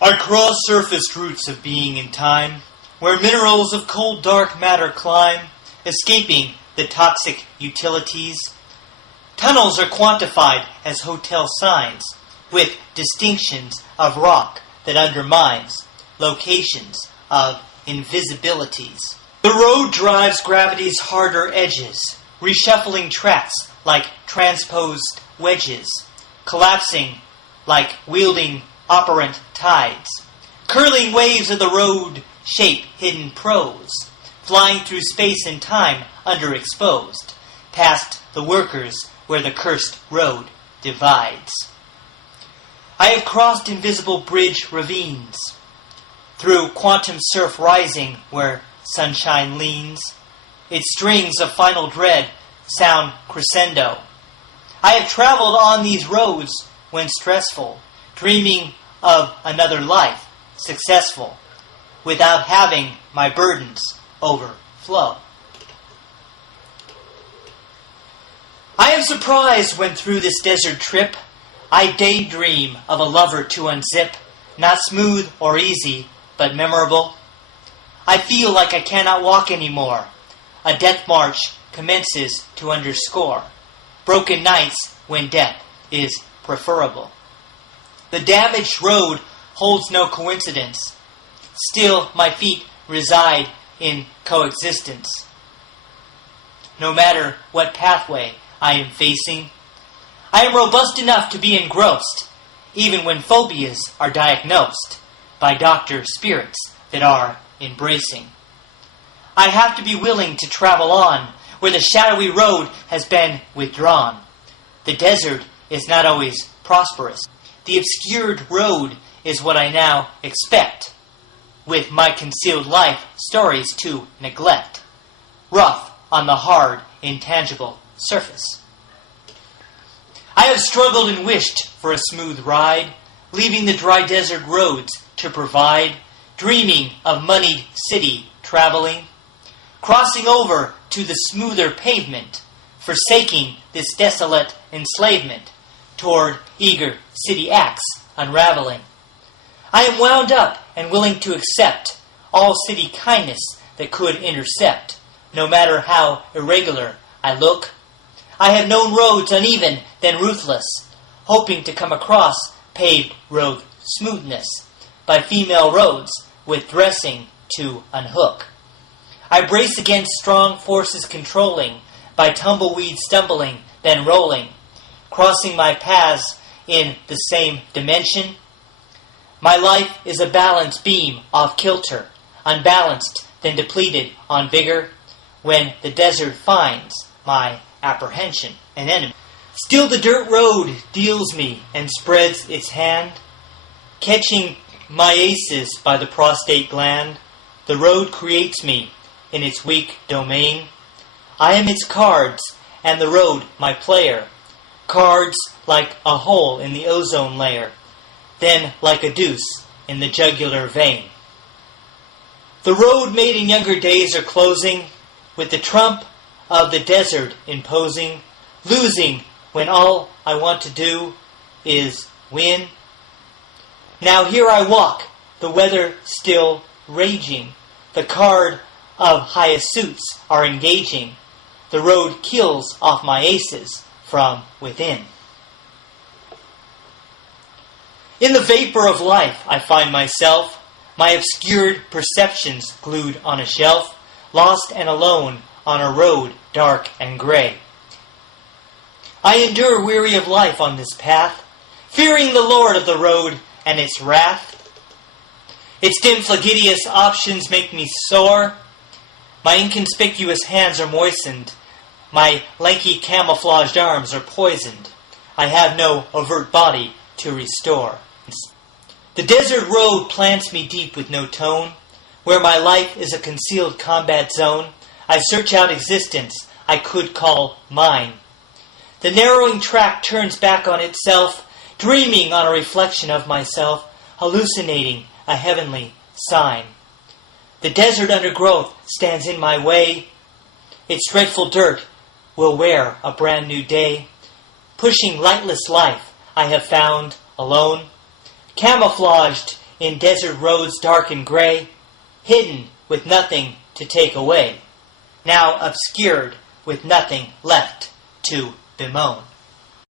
I cross surfaced roots of being in time, where minerals of cold dark matter climb, escaping the toxic utilities. Tunnels are quantified as hotel signs, with distinctions of rock that undermines locations of invisibilities. The road drives gravity's harder edges, reshuffling tracks like transposed wedges, collapsing like wielding operant tides. Curling waves of the road shape hidden prose, flying through space and time underexposed, past the workers where the cursed road divides. I have crossed invisible bridge ravines, through quantum surf rising where sunshine leans. Its strings of final dread sound crescendo. I have traveled on these roads when stressful, dreaming of another life, successful, without having my burdens overflow. I am surprised when through this desert trip I daydream of a lover to unzip, not smooth or easy, but memorable. I feel like I cannot walk anymore. A death march commences to underscore broken nights when death is preferable. The damaged road holds no coincidence. Still, my feet reside in coexistence. No matter what pathway I am facing, I am robust enough to be engrossed, even when phobias are diagnosed by doctor spirits that are embracing. I have to be willing to travel on where the shadowy road has been withdrawn. The desert is not always prosperous. The obscured road is what I now expect, with my concealed life stories to neglect, rough on the hard, intangible surface. I have struggled and wished for a smooth ride, leaving the dry desert roads to provide, dreaming of moneyed city traveling, crossing over to the smoother pavement, forsaking this desolate enslavement, toward eager city acts unraveling. I am wound up and willing to accept all city kindness that could intercept, no matter how irregular I look. I have known roads uneven, then ruthless, hoping to come across paved road smoothness by female roads with dressing to unhook. I brace against strong forces controlling by tumbleweed stumbling, then rolling, crossing my paths in the same dimension. My life is a balanced beam off kilter, unbalanced, then depleted on vigor, when the desert finds my apprehension an enemy. Still the dirt road deals me and spreads its hand, catching my aces by the prostate gland. The road creates me in its weak domain. I am its cards, and the road my player. Cards like a hole in the ozone layer, then like a deuce in the jugular vein. The road made in younger days are closing, with the trump of the desert imposing, losing when all I want to do is win. Now here I walk, the weather still raging. The card of highest suits are engaging. The road kills off my aces from within. In the vapor of life I find myself, my obscured perceptions glued on a shelf, lost and alone on a road dark and gray. I endure weary of life on this path, fearing the Lord of the road and its wrath. Its dim flagitious options make me sore. My inconspicuous hands are moistened. My lanky camouflaged arms are poisoned. I have no overt body to restore. The desert road plants me deep with no tone. Where my life is a concealed combat zone, I search out existence I could call mine. The narrowing track turns back on itself, dreaming on a reflection of myself, hallucinating a heavenly sign. The desert undergrowth stands in my way. Its dreadful dirt will wear a brand new day. Pushing lightless life I have found alone, camouflaged in desert roads dark and gray, hidden with nothing to take away, now obscured with nothing left to bemoan.